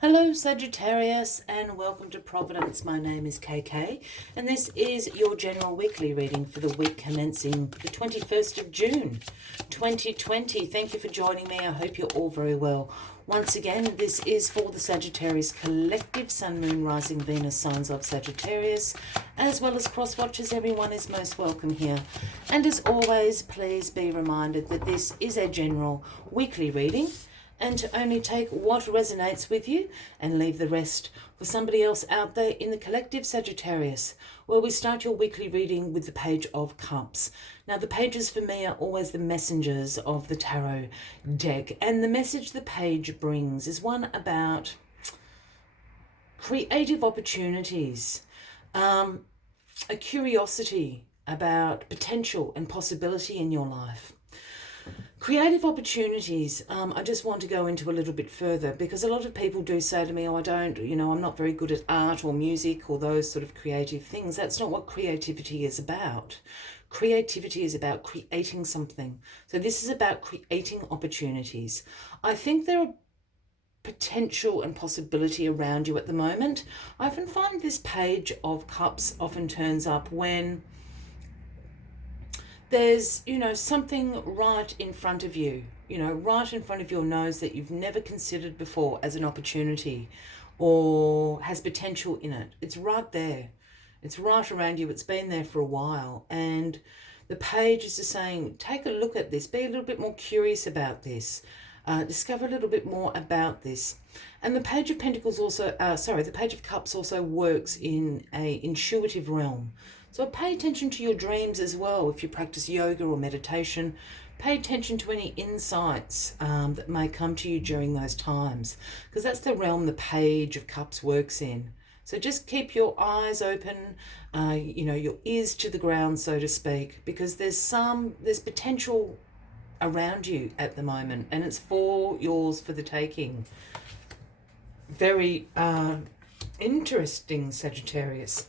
Hello Sagittarius and welcome to Providence. My name is KK and this is your general weekly reading for the week commencing the 21st of June 2020. Thank you for joining me. I hope you're all very well. Once again, this is for the Sagittarius collective, Sun, Moon, Rising, Venus, signs of Sagittarius, as well as cross watchers. Everyone is most welcome here. And as always, please be reminded that this is a general weekly reading, and to only take what resonates with you and leave the rest for somebody else out there in the collective Sagittarius, where we start your weekly reading with the Page of Cups. Now, the pages for me are always the messengers of the tarot deck, and the message the page brings is one about creative opportunities, a curiosity about potential and possibility in your life. Creative opportunities, I just want to go into a little bit further, because a lot of people do say to me, oh, I'm not very good at art or music or those sort of creative things. That's not what creativity is about. Creativity is about creating something. So this is about creating opportunities. I think there are potential and possibility around you at the moment. I often find this Page of Cups often turns up when there's, something right in front of you, right in front of your nose that you've never considered before as an opportunity or has potential in it. It's right there. It's right around you. It's been there for a while. And the page is just saying, take a look at this. Be a little bit more curious about this. Discover a little bit more about this. And the Page of Pentacles also, the Page of Cups also works in a intuitive realm. So pay attention to your dreams as well. If you practice yoga or meditation, pay attention to any insights that may come to you during those times, because that's the realm the Page of Cups works in. So just keep your eyes open, your ears to the ground, so to speak, because there's potential around you at the moment, and it's yours for the taking. Very interesting, Sagittarius.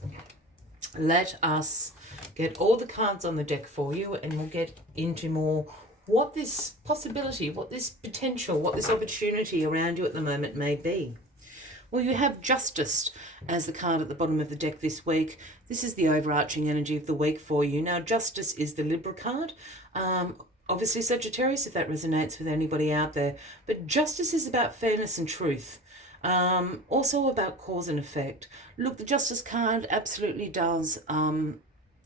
Let us get all the cards on the deck for you, and we'll get into more what this possibility, what this potential, what this opportunity around you at the moment may be. Well, you have Justice as the card at the bottom of the deck this week. This is the overarching energy of the week for you. Now, Justice is the Libra card. Obviously, Sagittarius, if that resonates with anybody out there. But justice is about fairness and truth. Also about cause and effect. Look, the Justice card absolutely does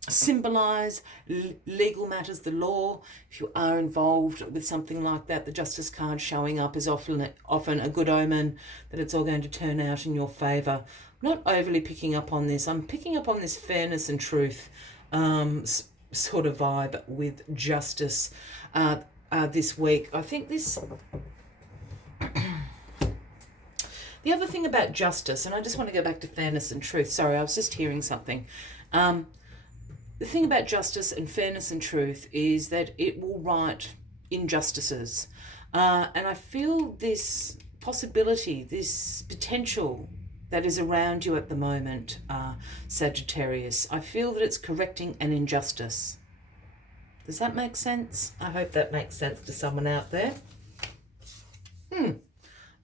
symbolize legal matters, the law. If you are involved with something like that, the Justice card showing up is often a good omen that it's all going to turn out in your favor. I'm not overly picking up on this. I'm picking up on this fairness and truth sort of vibe with Justice this week. I think this... The other thing about justice, and I just want to go back to fairness and truth. Sorry, I was just hearing something. The thing about justice and fairness and truth is that it will right injustices. And I feel this possibility, this potential that is around you at the moment, Sagittarius. I feel that it's correcting an injustice. Does that make sense? I hope that makes sense to someone out there.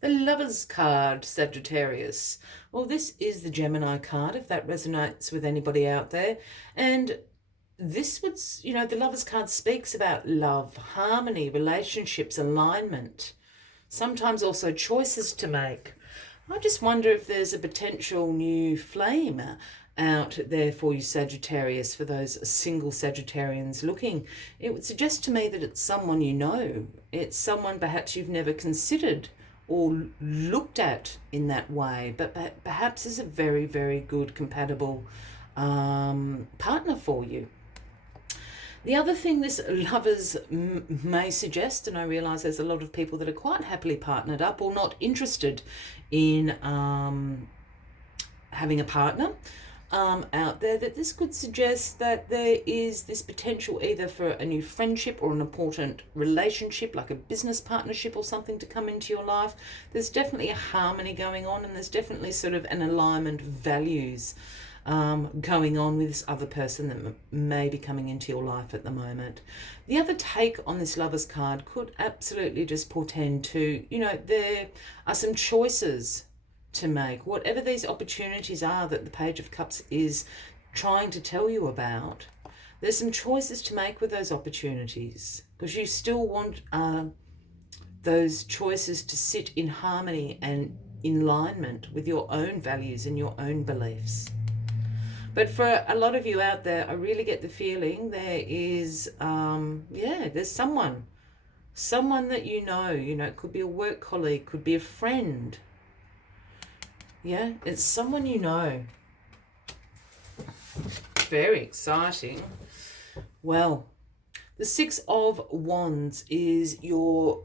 The Lovers card, Sagittarius. Well, this is the Gemini card, if that resonates with anybody out there. And this would, the Lovers card speaks about love, harmony, relationships, alignment, sometimes also choices to make. I just wonder if there's a potential new flame out there for you, Sagittarius, for those single Sagittarians looking. It would suggest to me that it's someone you know. It's someone perhaps you've never considered or looked at in that way, but perhaps is a very, very good compatible partner for you. The other thing this Lovers may suggest, and I realise there's a lot of people that are quite happily partnered up or not interested in having a partner out there, that this could suggest that there is this potential either for a new friendship or an important relationship, like a business partnership or something, to come into your life. There's definitely a harmony going on, and there's definitely sort of an alignment of values going on with this other person that may be coming into your life at the moment. The other take on this Lovers card could absolutely just portend to, there are some choices to make, whatever these opportunities are that the Page of Cups is trying to tell you about. There's some choices to make with those opportunities, because you still want those choices to sit in harmony and in alignment with your own values and your own beliefs. But for a lot of you out there, I really get the feeling there is, there's someone that you know, it could be a work colleague, could be a friend. Yeah, it's someone you know. Very exciting. Well, the Six of Wands is your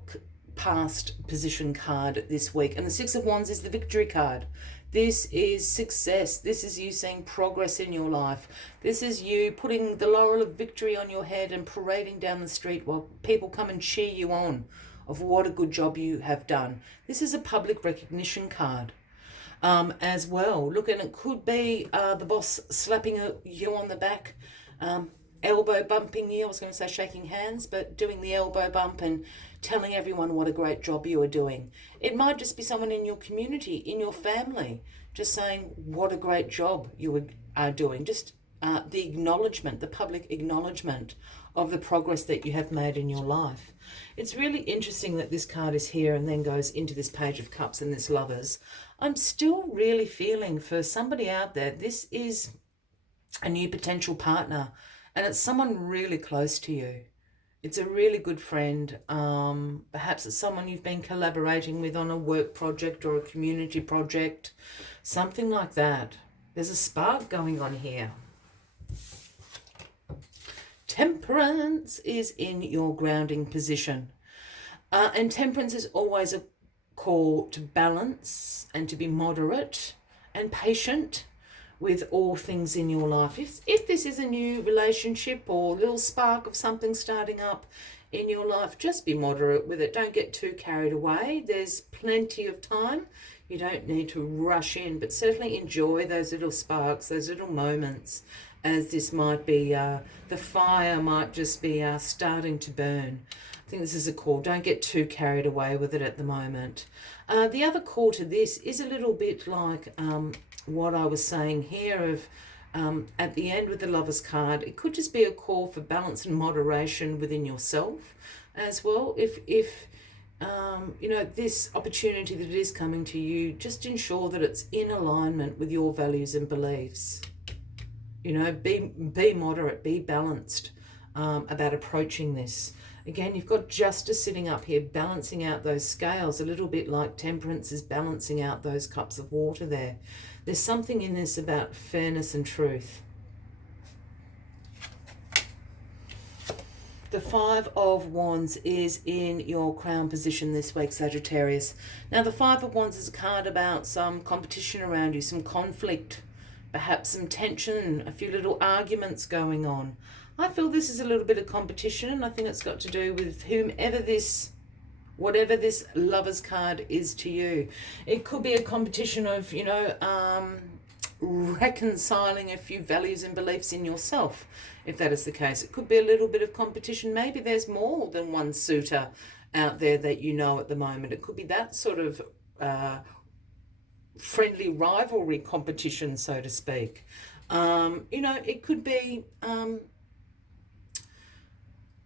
past position card this week. And the Six of Wands is the victory card. This is success. This is you seeing progress in your life. This is you putting the laurel of victory on your head and parading down the street while people come and cheer you on of what a good job you have done. This is a public recognition card. As well. Look, and it could be the boss slapping you on the back, elbow bumping you. I was going to say shaking hands, but doing the elbow bump and telling everyone what a great job you are doing. It might just be someone in your community, in your family, just saying what a great job you are doing. Just the acknowledgement, the public acknowledgement of the progress that you have made in your life. It's really interesting that this card is here and then goes into this Page of Cups and this Lovers. I'm still really feeling for somebody out there, this is a new potential partner, and it's someone really close to you. It's a really good friend. Perhaps it's someone you've been collaborating with on a work project or a community project, something like that. There's a spark going on here. Temperance is in your grounding position. And temperance is always a call to balance and to be moderate and patient with all things in your life. If this is a new relationship or a little spark of something starting up in your life, just be moderate with it. Don't get too carried away. There's plenty of time. You don't need to rush in, but certainly enjoy those little sparks, those little moments, as this might be, the fire might just be starting to burn. I think this is a call. Don't get too carried away with it at the moment. The other call to this is a little bit like what I was saying here of at the end with the Lovers card. It could just be a call for balance and moderation within yourself as well. If this opportunity that is coming to you, just ensure that it's in alignment with your values and beliefs. Be moderate, be balanced about approaching this. Again, you've got Justice sitting up here, balancing out those scales, a little bit like Temperance is balancing out those cups of water there. There's something in this about fairness and truth. The Five of Wands is in your crown position this week, Sagittarius. Now, the Five of Wands is a card about some competition around you, some conflict, perhaps some tension, a few little arguments going on. I feel this is a little bit of competition, and I think it's got to do with whatever this Lovers card is to you. It could be a competition of, reconciling a few values and beliefs in yourself, if that is the case. It could be a little bit of competition. Maybe there's more than one suitor out there that you know at the moment. It could be that sort of friendly rivalry competition, so to speak. It could be...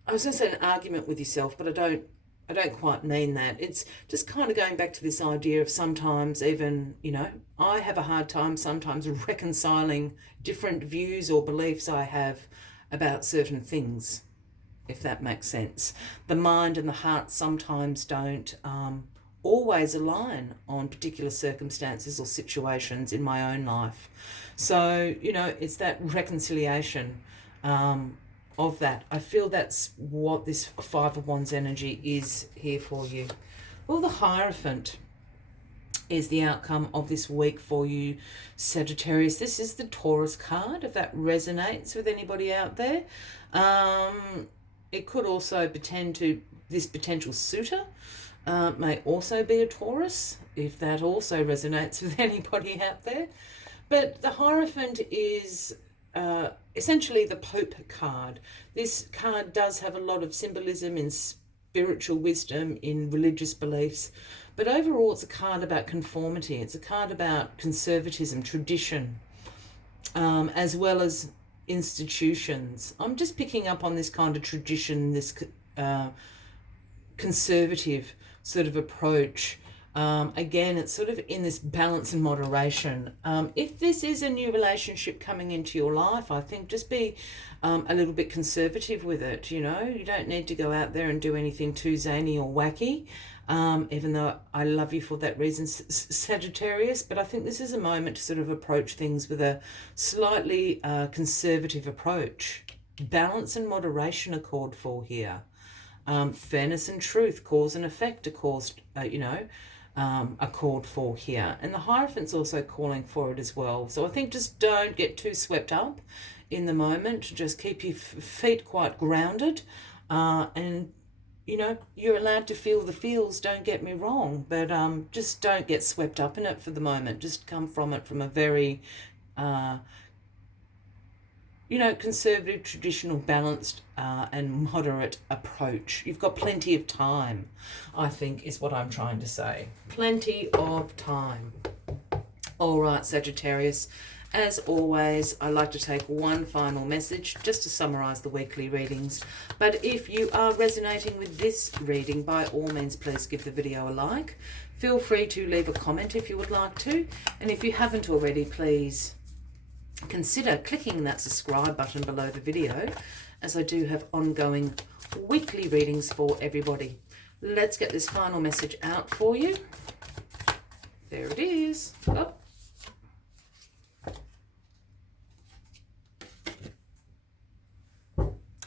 I was going to say an argument with yourself, but I don't quite mean that. It's just kind of going back to this idea of sometimes even, I have a hard time sometimes reconciling different views or beliefs I have about certain things, if that makes sense. The mind and the heart sometimes don't always align on particular circumstances or situations in my own life. So, it's that reconciliation of that. I feel that's what this Five of Wands energy is here for you. Well, the Hierophant is the outcome of this week for you, Sagittarius. This is the Taurus card, if that resonates with anybody out there. It could also pertain to this potential suitor. May also be a Taurus, if that also resonates with anybody out there. But the Hierophant is essentially the Pope card. This card does have a lot of symbolism in spiritual wisdom, in religious beliefs, But overall, it's a card about conformity. It's a card about conservatism, tradition, as well as institutions. I'm just picking up on this kind of tradition, this conservative sort of approach. Again, it's sort of in this balance and moderation. If this is a new relationship coming into your life, I think just be a little bit conservative with it. You know, you don't need to go out there and do anything too zany or wacky, even though I love you for that reason, Sagittarius. But I think this is a moment to sort of approach things with a slightly conservative approach. Balance and moderation are called for here. Fairness and truth, cause and effect are called for here. And the Hierophant's also calling for it as well. So I think just don't get too swept up in the moment. Just keep your feet quite grounded. And, you know, you're allowed to feel the feels, don't get me wrong. But just don't get swept up in it for the moment. Just come from it from a very... conservative, traditional, balanced and moderate approach. You've got plenty of time, I think, is what I'm trying to say. Plenty of time. All right, Sagittarius. As always, I like to take one final message just to summarize the weekly readings. But if you are resonating with this reading, by all means, please give the video a like. Feel free to leave a comment if you would like to. And if you haven't already, please consider clicking that subscribe button below the video, as I do have ongoing weekly readings for everybody. Let's get this final message out for you. There it is. Oh.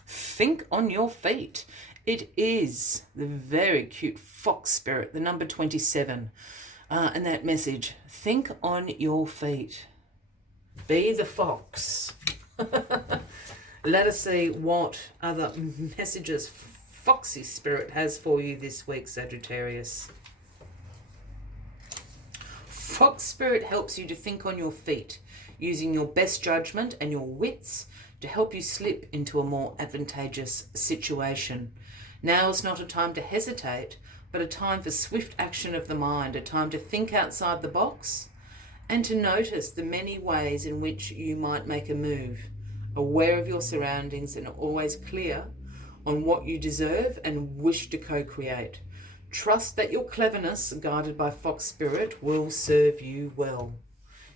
Think on your feet. It is the very cute fox spirit, the number 27. And that message, think on your feet. Be the fox. Let us see what other messages Foxy Spirit has for you this week, Sagittarius. Fox Spirit helps you to think on your feet, using your best judgment and your wits to help you slip into a more advantageous situation. Now is not a time to hesitate, but a time for swift action of the mind, a time to think outside the box, and to notice the many ways in which you might make a move, aware of your surroundings and always clear on what you deserve and wish to co-create. Trust that your cleverness, guided by Fox Spirit, will serve you well.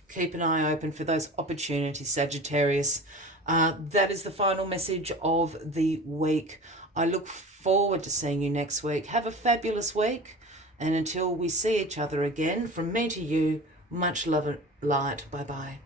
Keep an eye open for those opportunities, Sagittarius. That is the final message of the week. I look forward to seeing you next week. Have a fabulous week. And until we see each other again, from me to you, much love and light. Bye-bye.